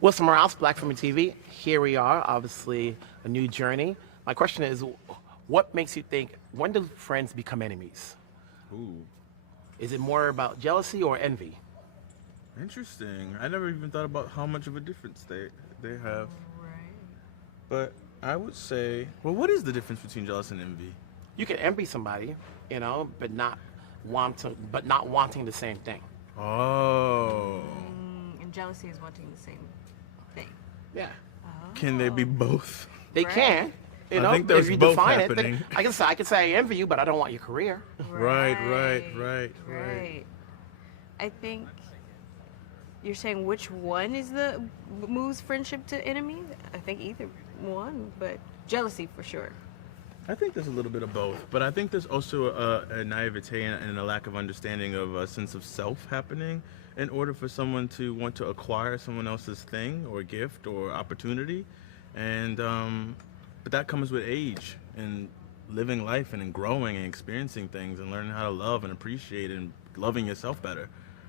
Well, some Morales, Black Film and TV. Here we are, obviously a new journey. My question is, what makes you think, when do friends become enemies? Ooh, Is it more about jealousy or envy? interesting. I never even thought about how much of a difference they have. Right. But I would say, well, what is the difference between jealous and envy? You can envy somebody, but not wanting the same thing. Oh, And jealousy is wanting the same thing. Yeah, can they be both? they Right. can. I think there's if you both define happening. it, I can say I envy you, but I don't want your career. Right. I think you're saying which one is the moves friendship to enemy? I think either one, but jealousy for sure. I think there's a little bit of both, but I think there's also a naivete and a lack of understanding of a sense of self happening in order for someone to want to acquire someone else's thing or gift or opportunity. And but that comes with age and living life and in growing and experiencing things and learning how to love and appreciate and loving yourself better.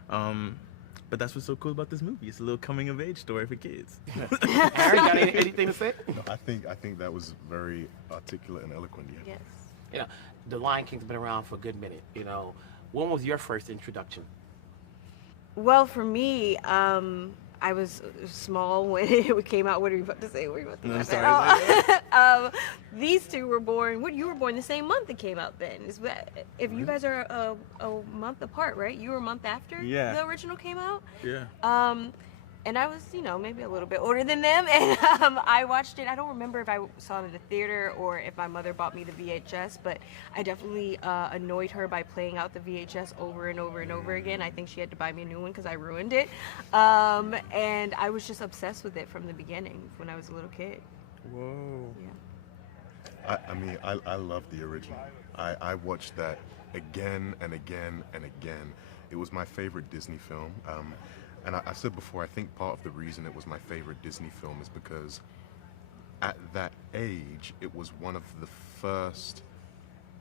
But that's what's so cool about this movie. It's a little coming of age story for kids. Harry, got anything to say? No, I think that was very articulate and eloquent. Yeah. Yes. The Lion King's been around for a good minute. When was your first introduction? Well, for me, I was small when it came out. What are you about to say? No, I'm sorry. These two were born. You were born the same month it came out. Then, if you guys are a month apart, right? You were a month after the original came out. Yeah. And I was, maybe a little bit older than them, and I watched it. I don't remember if I saw it in the theater or if my mother bought me the VHS, but I definitely annoyed her by playing out the VHS over and over and over again. I think she had to buy me a new one because I ruined it. And I was just obsessed with it from the beginning when I was a little kid. Whoa. Yeah. I love the original. I watched that again and again and again. It was my favorite Disney film. And I said before, I think part of the reason it was my favorite Disney film is because at that age, it was one of the first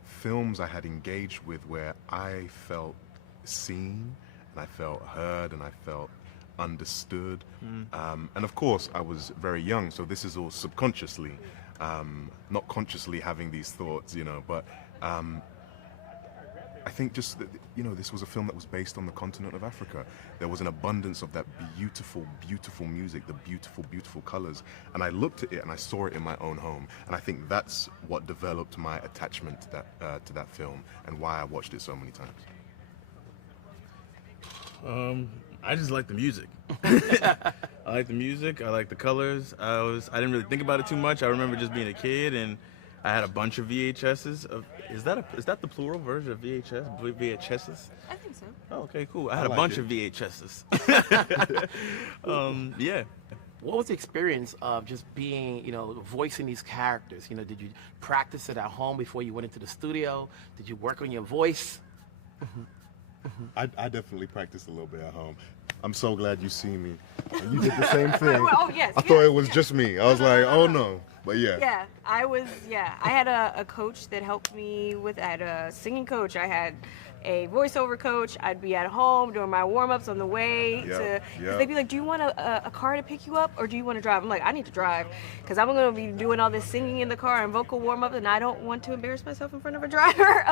films I had engaged with where I felt seen, and I felt heard, and I felt understood. And of course, I was very young, so this is all subconsciously, not consciously having these thoughts, but I think just that, this was a film that was based on the continent of Africa. There was an abundance of that beautiful, beautiful music, the beautiful, beautiful colors. And I looked at it and I saw it in my own home. And I think that's what developed my attachment to that film and why I watched it so many times. I just like the music. I like the music. I like the colors. I didn't really think about it too much. I remember just being a kid and I had a bunch of VHSs. Is that the plural version of VHS? VHSs? I think so. Oh, okay, cool. I had a bunch of VHSs. Yeah. What was the experience of just being, voicing these characters? Did you practice it at home before you went into the studio? Did you work on your voice? I definitely practiced a little bit at home. I'm so glad you see me. And you did the same thing. Oh, yes. I thought it was just me. I was like, oh no. But yeah. Yeah, I had a coach that helped me with, I had a singing coach, I had a voiceover coach. I'd be at home doing my warm-ups on the way because they'd be like, do you want a car to pick you up or do you want to drive? I'm like, I need to drive because I'm going to be doing all this singing in the car and vocal warm-up and I don't want to embarrass myself in front of a driver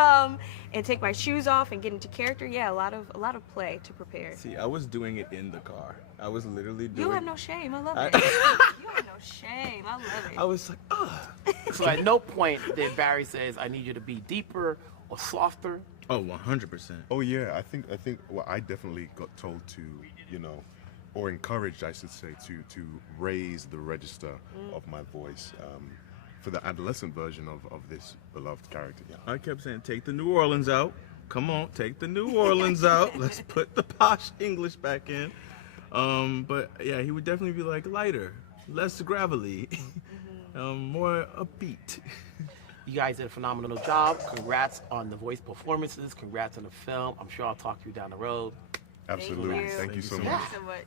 and take my shoes off and get into character. Yeah, a lot of play to prepare. See, I was doing it in the car. I was literally doing You have no shame. I love it. You have no shame. I love it. I was like, So at no point did Barry says, I need you to be deeper or softer. Oh, 100%. Oh yeah, I think well, I definitely got told to, or encouraged, I should say, to raise the register of my voice for the adolescent version of this beloved character. Yeah. I kept saying, take the New Orleans out. Come on, take the New Orleans out. Let's put the posh English back in. But yeah, he would definitely be like lighter, less gravelly, more upbeat. You guys did a phenomenal job. Congrats on the voice performances. Congrats on the film. I'm sure I'll talk to you down the road. Absolutely. Thank you. Thank you so Thank much. Thank you so much.